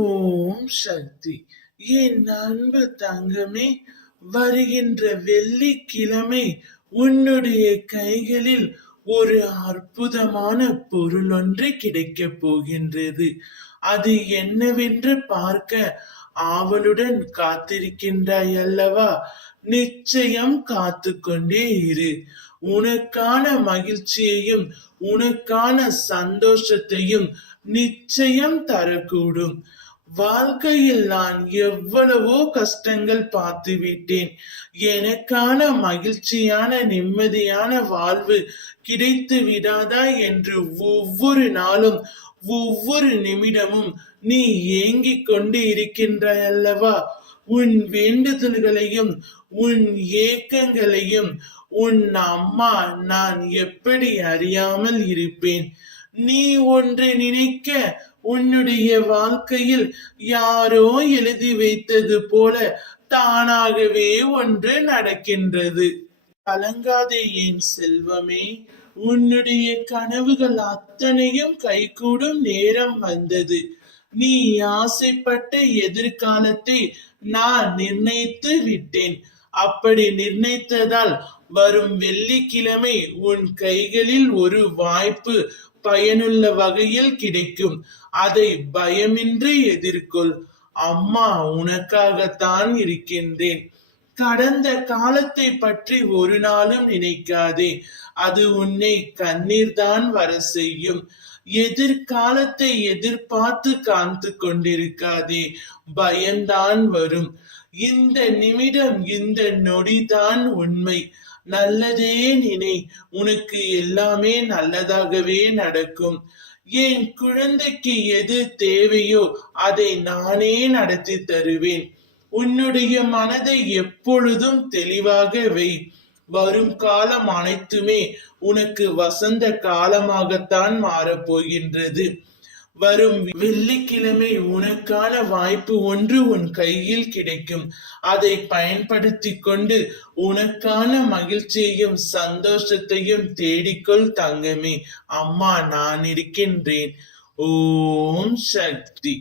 ஓம் சக்தி. என் அன்பு தங்கமே, வருகின்ற வெள்ளிக்கிழமை உன்னுடைய கைகளில் ஒரு அற்புதமான பொருள் ஒன்று கிடைக்கப் போகின்றது. அது என்னவென்று பார்க்க ஆவலுடன் காத்திருக்கின்றாய் அல்லவா? நிச்சயம் காத்து கொண்டே இரு. உனக்கான மகிழ்ச்சியையும் உனக்கான சந்தோஷத்தையும் நிச்சயம் தரக்கூடும். வாழ்க்கையில் நான் எவ்வளவோ கஷ்டங்கள் பார்த்து விட்டேன். எனக்கான மகிழ்ச்சியான நிம்மதியான வாழ்வு கிடைத்து விடாதா என்று ஒவ்வொரு நாளும் ஒவ்வொரு நிமிடமும் நீ ஏங்கிக் கொண்டு இருக்கின்றாய் அல்லவா? உன் வேண்டுதல்களையும் உன் ஏக்கங்களையும் உன் அம்மா நான் எப்படி அறியாமல் இருப்பேன்? நீ ஒன்று நினைக்க உன்னுடைய வாழ்க்கையில் யாரோ எழுதி வைத்தது போல தானாகவே ஒன்று நடக்கின்றது. கலங்காதே என் செல்வமே, உன்னுடைய கனவுகள் அத்தனையும் கைகூடும் நேரம் வந்தது. நீ ஆசைப்பட்ட எதிர்காலத்தை நான் நிர்ணயித்து விட்டேன். அப்படி நிர்ணயித்ததால் வரும் வெள்ளிக்கிழமை உன் கைகளில் ஒரு வாய்ப்பு பயனுள்ள வகையில் கிடைக்கும். அதை பயமின்றி எதிர்கொள். அம்மா உனக்காகத்தான் இருக்கின்றேன். கடந்த காலத்தை பற்றி ஒரு நாளும் நினைக்காதே. அது உன்னை கண்ணீர் தான் வர செய்யும். எதிர்காலத்தை எதிர்பார்த்து காத்து கொண்டிருக்காதே. பயம்தான் வரும். இந்த நிமிடம் இந்த நொடிதான் உண்மை. நல்லதே நினை. உனக்கு எல்லாமே நல்லதாகவே நடக்கும். என் குழந்தைக்கு எது தேவையோ அதை நானே நடத்தி தருவேன். உன்னுடைய மனதை எப்பொழுதும் தெளிவாக வை. வரும் காலம் அனைத்துமே உனக்கு வசந்த காலமாகத்தான் மாறப்போகின்றது. வரும் வெள்ளிக்கிழமை உனக்கான வாய்ப்பு ஒன்று உன் கையில் கிடைக்கும். அதை பயன்படுத்தி கொண்டு உனக்கான மகிழ்ச்சியையும் சந்தோஷத்தையும் தேடிக்கொள் தங்கமே. அம்மா நான் இருக்கின்றேன். ஓம் சக்தி.